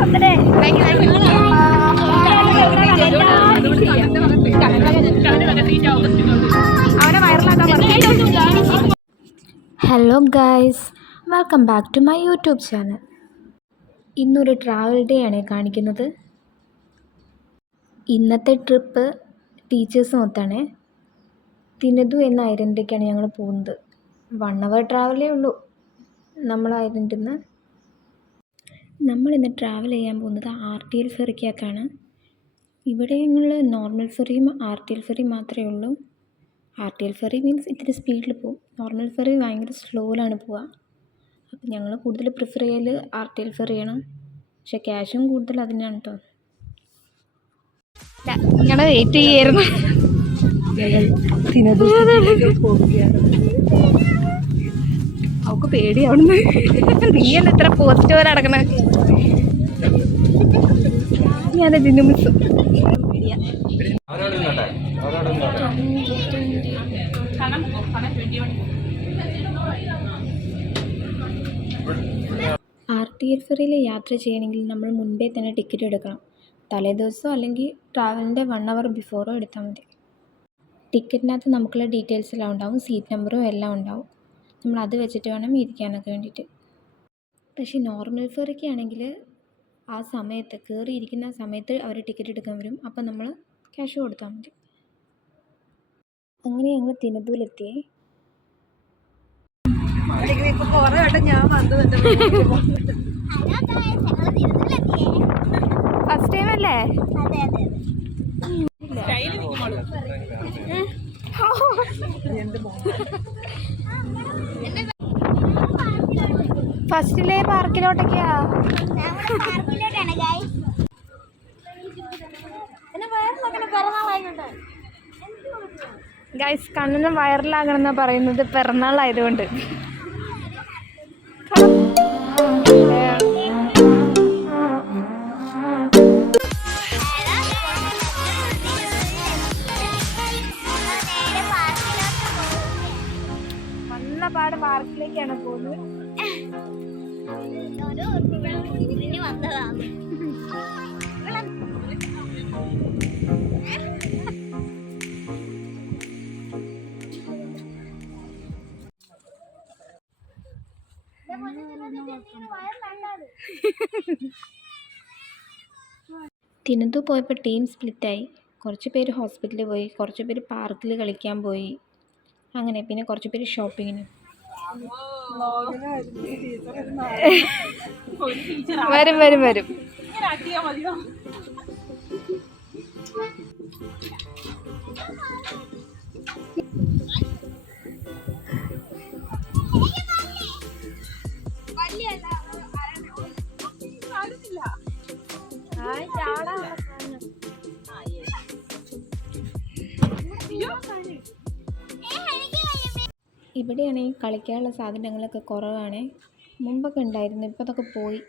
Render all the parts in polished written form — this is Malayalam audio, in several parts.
Hello guys, welcome back to my YouTube channel. ഇന്നൊരു ട്രാവൽ ഡേ ആണ് കാണിക്കുന്നത്. ഇന്നത്തെ ട്രിപ്പ് ടീച്ചേഴ്സ് മൊത്തമാണ്. തിനതു എന്ന ഐലൻഡിലേക്കാണ് ഞങ്ങൾ പോകുന്നത്. 1 hour ട്രാവലേ ഉള്ളൂ നമ്മൾ ഐലൻഡിൽ നിന്ന്. നമ്മളിന്ന് ട്രാവൽ ചെയ്യാൻ പോകുന്നത് RTL ഫെറിക്കകത്താണ്. ഇവിടെ ഞങ്ങൾ നോർമൽ ഫെറിയും RTL ഫെറിയും മാത്രമേ ഉള്ളൂ. RTL ഫെറി മീൻസ് ഇത്തിരി സ്പീഡിൽ പോകും, നോർമൽ ഫെറി ഭയങ്കര സ്ലോയിലാണ് പോവുക. അപ്പം ഞങ്ങൾ കൂടുതൽ പ്രിഫർ ചെയ്യൽ RTL ഫെറിയാണ്. പക്ഷെ ക്യാഷും കൂടുതൽ അതിനാണ് കേട്ടോ. ഞങ്ങൾ വെയിറ്റ് ചെയ്യായിരുന്നു. അവൾക്ക് പേടിയാവുന്നു. നീയല്ല ഇത്ര പോസിറ്റീവ് നടക്കണ. ഞാനതിന് മിസ്സും RTL ഫെറിയിൽ യാത്ര ചെയ്യണമെങ്കിൽ നമ്മൾ മുൻപേ തന്നെ ടിക്കറ്റ് എടുക്കണം. തലേദിവസമോ അല്ലെങ്കിൽ ട്രാവലിൻ്റെ 1 hour ബിഫോറോ എടുത്താൽ മതി. ടിക്കറ്റിനകത്ത് നമുക്കുള്ള ഡീറ്റെയിൽസ് എല്ലാം ഉണ്ടാവും, സീറ്റ് നമ്പറും എല്ലാം ഉണ്ടാവും. നമ്മൾ അത് വെച്ചിട്ട് വേണം ഇരിക്കാനൊക്കെ വേണ്ടിയിട്ട്. പക്ഷേ നോർമൽ ഫെറിക്ക് ആണെങ്കിൽ ആ സമയത്ത് കയറിയിരിക്കുന്ന സമയത്ത് അവർ ടിക്കറ്റ് എടുക്കാൻ വരും. അപ്പം നമ്മൾ ക്യാഷ് കൊടുത്താൽ മതി. അങ്ങനെ ഞങ്ങൾ തിനതൂലെത്തിയേ. ഫസ്റ്റ് ടൈം അല്ലേ? ഫസ്റ്റിലെ പാർക്കിലോട്ടൊക്കെയാ. ഗൈസ്, കണ്ണിന് വൈറലാകണമെന്നാണ് പറയുന്നത് പിറന്നാളായതുകൊണ്ട്. വന്നപാട് പാർക്കിലേക്കാണ് പോകുന്നത്. തിനതു പോയപ്പോൾ ടീം സ്പ്ലിറ്റായി. കുറച്ച് പേര് ഹോസ്പിറ്റലിൽ പോയി, കുറച്ച് പേര് പാർക്കിൽ കളിക്കാൻ പോയി, അങ്ങനെ. പിന്നെ കുറച്ച് പേര് ഷോപ്പിങ്ങിന്. വരും വരും വരും. ഇവിടെയാണെങ്കിൽ കളിക്കാനുള്ള സാധനങ്ങളൊക്കെ കുറവാണ്. മുമ്പൊക്കെ ഉണ്ടായിരുന്നു, ഇപ്പം അതൊക്കെ പോയി.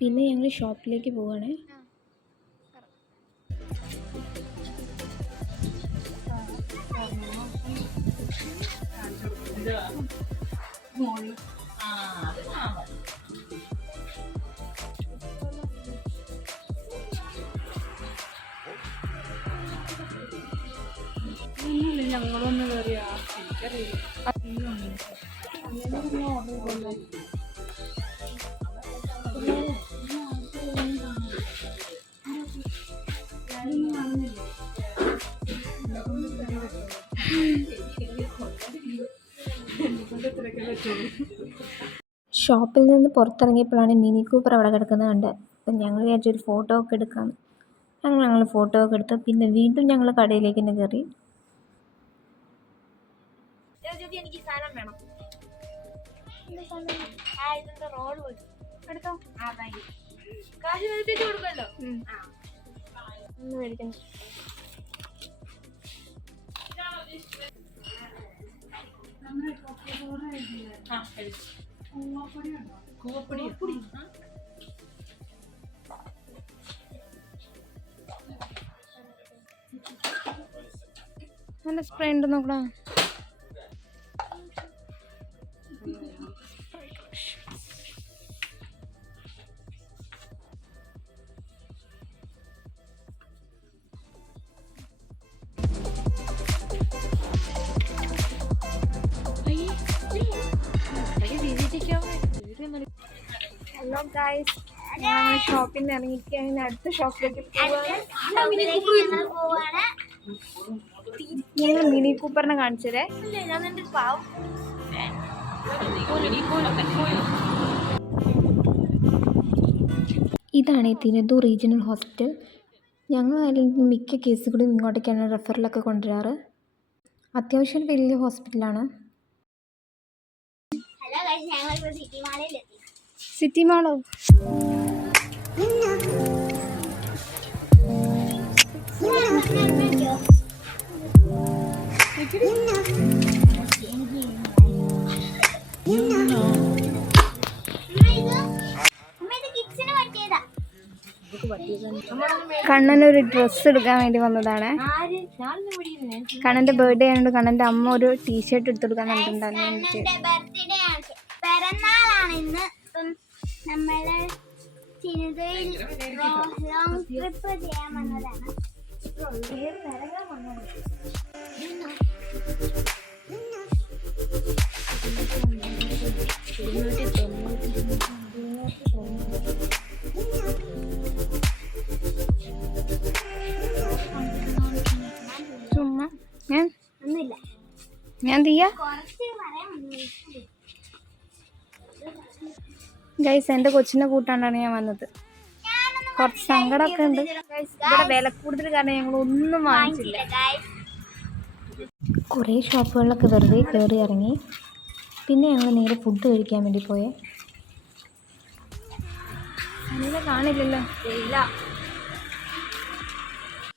പിന്നെ ഞങ്ങൾ ഷോപ്പിലേക്ക് പോവാണ്. ഞങ്ങളൊന്നും കയറിയാ ഷോപ്പിൽ നിന്ന് പുറത്തിറങ്ങിയപ്പോഴാണ് മിനി കൂപ്പർ അവിടെ കിടക്കുന്നത് കണ്ടത്. അപ്പം ഞങ്ങൾ വിചാരിച്ചൊരു ഫോട്ടോ ഒക്കെ എടുക്കാം. ഞങ്ങൾ ഫോട്ടോ ഒക്കെ എടുത്ത് പിന്നെ വീണ്ടും ഞങ്ങൾ കടയിലേക്ക് തന്നെ കയറി. എനിക്ക് സാധനം വേണം. എടുത്തോ. കാശ് മേടിച്ചു കൊടുക്കുമല്ലോ. ഒന്ന് മേടിക്കണം. കൂവപ്പൊടി നല്ല സ്പ്രേ ഉണ്ട് നോക്കടാ. ഹലോ ഗൈസ്, ഞാൻ ഷോപ്പിൽ നിന്ന് ഇറങ്ങിയിരിക്കുകയാണ്. അടുത്ത ഷോപ്പിലേക്ക് ഞങ്ങൾ മിനി കൂപ്പറിനെ കാണിച്ചതേ. ഇതാണ് തിരുവനന്തപുരം റീജിയണൽ ഹോസ്പിറ്റൽ. ഞങ്ങൾ അല്ലെങ്കിൽ മിക്ക കേസുകളും ഇങ്ങോട്ടേക്കാണ് റെഫറലൊക്കെ കൊണ്ടുവരാറ്. അത്യാവശ്യം വലിയ ഹോസ്പിറ്റലാണ്. സിറ്റി മാളോ? കണ്ണനൊരു ഡ്രസ്സ് എടുക്കാൻ വേണ്ടി വന്നതാണ്. കണ്ണൻ്റെ ബർത്ത്ഡേ ആയതുകൊണ്ട് കണ്ണൻ്റെ അമ്മ ഒരു ടീഷർട്ട് എടുത്തു കൊടുക്കാൻ കണ്ടിട്ടുണ്ടായിരുന്നു വേണ്ടിട്ട്. നമ്മള് ലോങ് ട്രിപ്പ് ചെയ്യാൻ വന്നതാണ്. ചുമ്മാ ഒന്നുമില്ല, ഞാൻ തീയാ കുറച്ച് പറയാൻ. ഗൈസ്, എൻ്റെ കൊച്ചിനെ കൂട്ടാണ്ടാണ് ഞാൻ വന്നത്. കുറച്ച് സങ്കടമൊക്കെ ഉണ്ട്. ഇവിടെ വില കൂടുതൽ കാരണം ഞങ്ങൾ ഒന്നും വാങ്ങിച്ചില്ല. കുറേ ഷോപ്പുകളിലൊക്കെ വെറുതെ കയറി ഇറങ്ങി. പിന്നെ ഞങ്ങൾ നേരെ ഫുഡ് കഴിക്കാൻ വേണ്ടി പോയേ. നല്ല കാണില്ലല്ലോ. ഇല്ല,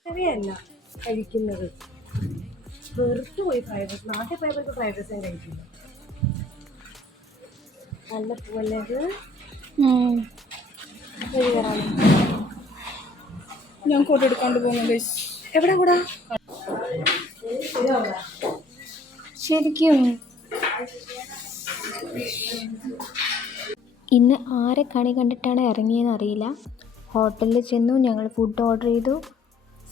ശരിയല്ല കഴിക്കുന്നത്. വെറുത്തു പോയി ഫ്രൈഡ് റൈസ്. നാട്ടിൽ പോയപ്പോൾ ഫ്രൈഡ് റൈസ് ഞാൻ കഴിക്കില്ല. നല്ല പോലെ ഞാൻ ഫോട്ടോ എടുക്കാണ്ട് പോകുന്നു. എവിടെ കൂടാ ശരിക്കും ഇന്ന് ആരെ കണി കണ്ടിട്ടാണ് ഇറങ്ങിയെന്ന് അറിയില്ല. ഹോട്ടലിൽ ചെന്നു, ഞങ്ങൾ ഫുഡ് ഓർഡർ ചെയ്തു.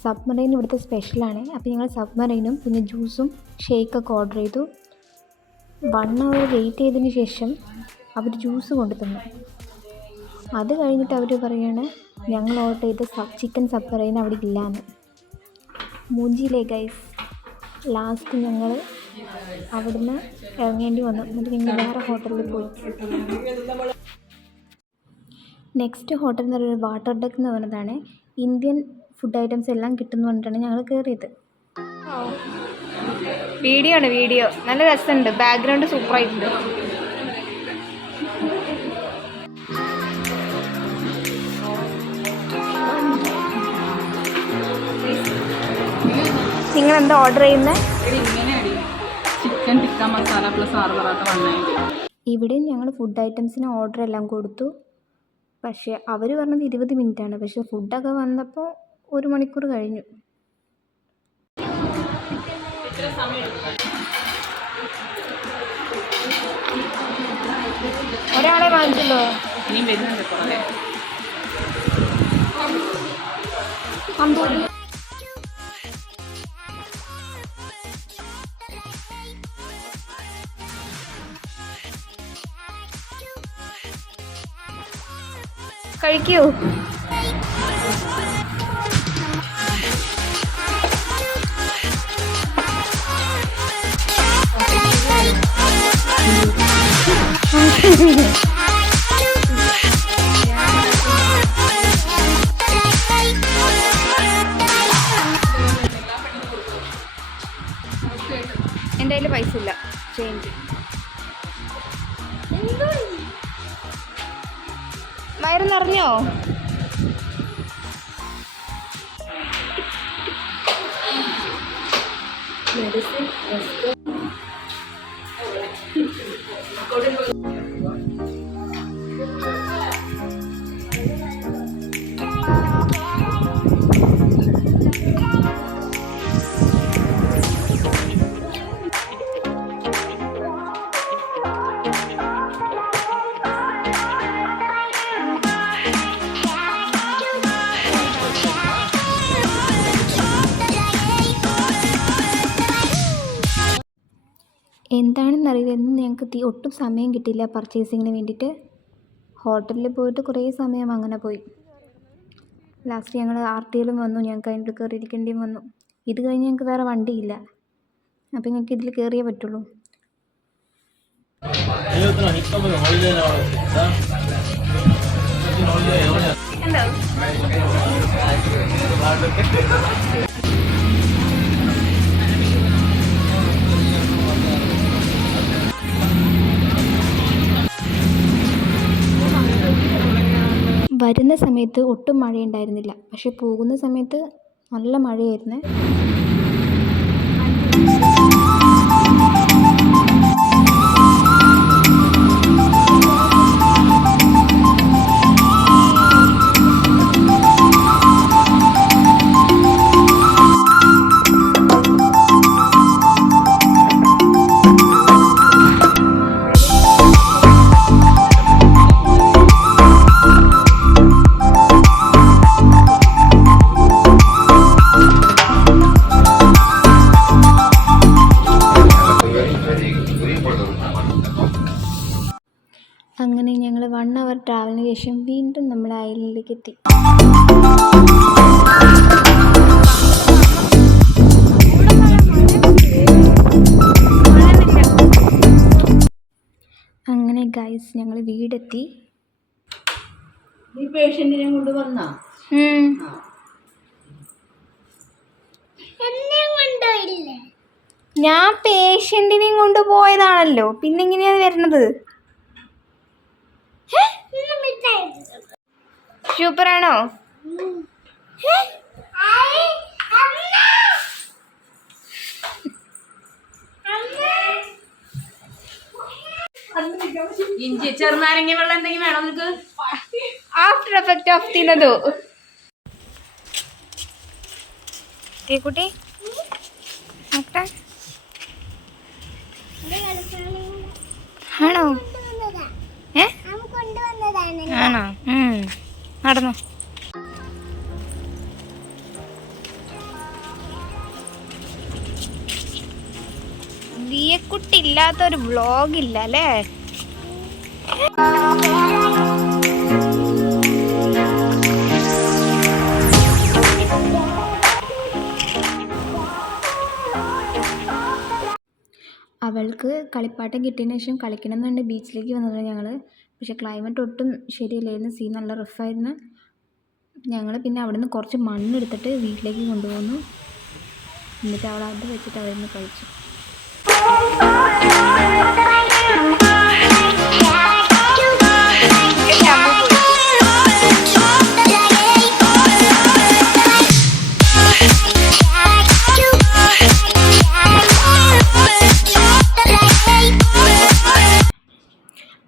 സബ്മറൈൻ ഇവിടുത്തെ സ്പെഷ്യലാണ്. അപ്പോൾ ഞങ്ങൾ സബ്മറൈനും പിന്നെ ജ്യൂസും ഷേക്കൊക്കെ ഓർഡർ ചെയ്തു. 1 hour വെയിറ്റ് ചെയ്തതിന് ശേഷം അവർ ജ്യൂസ് കൊണ്ടു തന്നു. അത് കഴിഞ്ഞിട്ട് അവർ പറയുകയാണ് ഞങ്ങൾ ഓർഡർ ചെയ്ത ചിക്കൻ സബ്മറൈൻ അവിടെ ഇല്ലയെന്ന്. മൂഞ്ചിയിലെ ഗൈസ്. ലാസ്റ്റ് ഞങ്ങൾ അവിടുന്ന് ഇറങ്ങേണ്ടി വന്നു. എന്നിട്ട് ഞങ്ങൾ വേറെ ഹോട്ടലിൽ പോയി. നെക്സ്റ്റ് ഹോട്ടൽ എന്ന് പറയുന്നത് വാട്ടർ ഡെക്ക് എന്ന് പറയുന്നതാണ്. ഇന്ത്യൻ ഫുഡ് ഐറ്റംസ് എല്ലാം കിട്ടുമെന്ന് പറഞ്ഞിട്ടാണ് ഞങ്ങൾ കയറിയത്. വീഡിയോ ആണ്, വീഡിയോ നല്ല രസമുണ്ട്. ബാക്ക്ഗ്രൗണ്ട് സൂപ്പറായിട്ടുണ്ട്. നിങ്ങൾ എന്താ ഓർഡർ ചെയ്യുന്നത്? Chicken tikka masala plus 6 parotta 190. ഇവിടെയും ഞങ്ങൾ ഫുഡ് ഐറ്റംസിന് ഓർഡർ എല്ലാം കൊടുത്തു. പക്ഷേ അവർ പറഞ്ഞത് 20 മിനിറ്റാണ്. പക്ഷേ ഫുഡൊക്കെ വന്നപ്പോൾ 1 മണിക്കൂർ കഴിഞ്ഞു. ഒരാളെ വാങ്ങിച്ചല്ലോ. ഇനിയും വരുന്നുണ്ട് കുറേ. കഴിക്കൂ. എൻ്റെ കയ്യിൽ പൈസ ഇല്ല, ചേഞ്ച്. വയറ് നിറഞ്ഞോ? എന്താണെന്നറിയില്ല, ഇന്ന് ഞങ്ങൾക്ക് ഒട്ടും സമയം കിട്ടിയില്ല പർച്ചേസിങ്ങിന് വേണ്ടിയിട്ട്. ഹോട്ടലിൽ പോയിട്ട് കുറേ സമയം അങ്ങനെ പോയി. ലാസ്റ്റ് ഞങ്ങൾ RTയിലും വന്നു, ഞങ്ങൾക്ക് അതിൻ്റെ കയറിയിരിക്കേണ്ടിയും വന്നു. ഇത് കഴിഞ്ഞ് ഞങ്ങൾക്ക് വേറെ വണ്ടിയില്ല, അപ്പോൾ ഞങ്ങൾക്ക് ഇതിൽ കയറിയേ പറ്റുള്ളൂ. വരുന്ന സമയത്ത് ഒട്ടും മഴയുണ്ടായിരുന്നില്ല, പക്ഷെ പോകുന്ന സമയത്ത് നല്ല മഴയായിരുന്നു. അങ്ങനെ ഞങ്ങൾ 1 hour ട്രാവലിന് ശേഷം വീണ്ടും നമ്മൾ ഐലൻഡിലേക്ക് എത്തി. അങ്ങനെ ഗൈസ് ഞങ്ങൾ വീടെത്തി. ഈ പേഷ്യന്റിനെ കൊണ്ട് വന്നാ എന്നെയും കൊണ്ടുപോയില്ലേ? ഞാൻ പേഷ്യൻറ്റിനെയും കൊണ്ട് പോയതാണല്ലോ, പിന്നെ എങ്ങനെയാണ് വരുന്നത്? ഇന്ന് മിഠായി. സൂപ്പറാണോ? ആയി, അമ്മ. ഇഞ്ചി ചെറുനാരങ്ങ വെള്ളം എന്തെങ്കിലും വേണോ നിനക്ക്? ആഫ്റ്റർ എഫക്റ്റ് ഓഫ് തിന്നതു കുട്ടി ആണോ? ആണോ? നടന്നു. ദിയക്കുട്ടി ഇല്ലാത്തൊരു വ്ളോഗില്ല അല്ലേ? അവൾക്ക് കളിപ്പാട്ടം കിട്ടിയതിന് ശേഷം കളിക്കണം എന്നുണ്ട് ബീച്ചിലേക്ക് വന്നത് ഞങ്ങൾ. പക്ഷേ ക്ലൈമറ്റ് ഒട്ടും ശരിയല്ലായിരുന്നു, സീ നല്ല റഫായിരുന്നു. ഞങ്ങൾ പിന്നെ അവിടെ നിന്ന് കുറച്ച് മണ്ണെടുത്തിട്ട് വീട്ടിലേക്ക് കൊണ്ടുപോകുന്നു. എന്നിട്ട് അവൾ അത് വെച്ചിട്ട് അവിടെ നിന്ന് കളിച്ചു.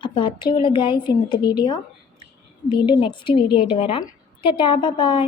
അപ്പോൾ അത്രയുള്ള ഗൈസ് ഇന്നത്തെ വീഡിയോ. വീണ്ടും നെക്സ്റ്റ് വീഡിയോ ആയിട്ട് വരാം. Tata, bye bye.